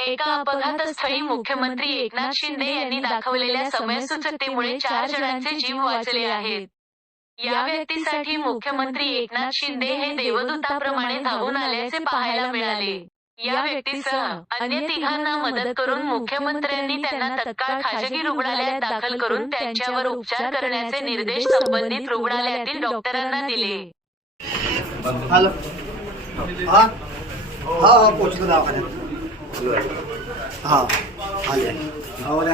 एका अपघातस्थळी मुख्यमंत्री एकनाथ शिंदे यांनी दाखवलेल्या समयसूचकतेमुळे चार जणांचे जीव वाचले आहेत. या व्यक्तीसाठी मुख्यमंत्री एकनाथ शिंदे हे देवदूताप्रमाणे धावून आल्याचे पाहायला मिळाले. या व्यक्तीसह अन्य तिघांना मदत करून मुख्यमंत्र्यांनी त्यांना तत्काळ खाजगी रुग्णालयात दाखल करून त्यांच्यावर उपचार करण्याचे निर्देश संबंधित रुग्णालयातील डॉक्टरांना दिले. हॅलो. हा हा हा पोचलो दवाखान्यात हा आले हो रे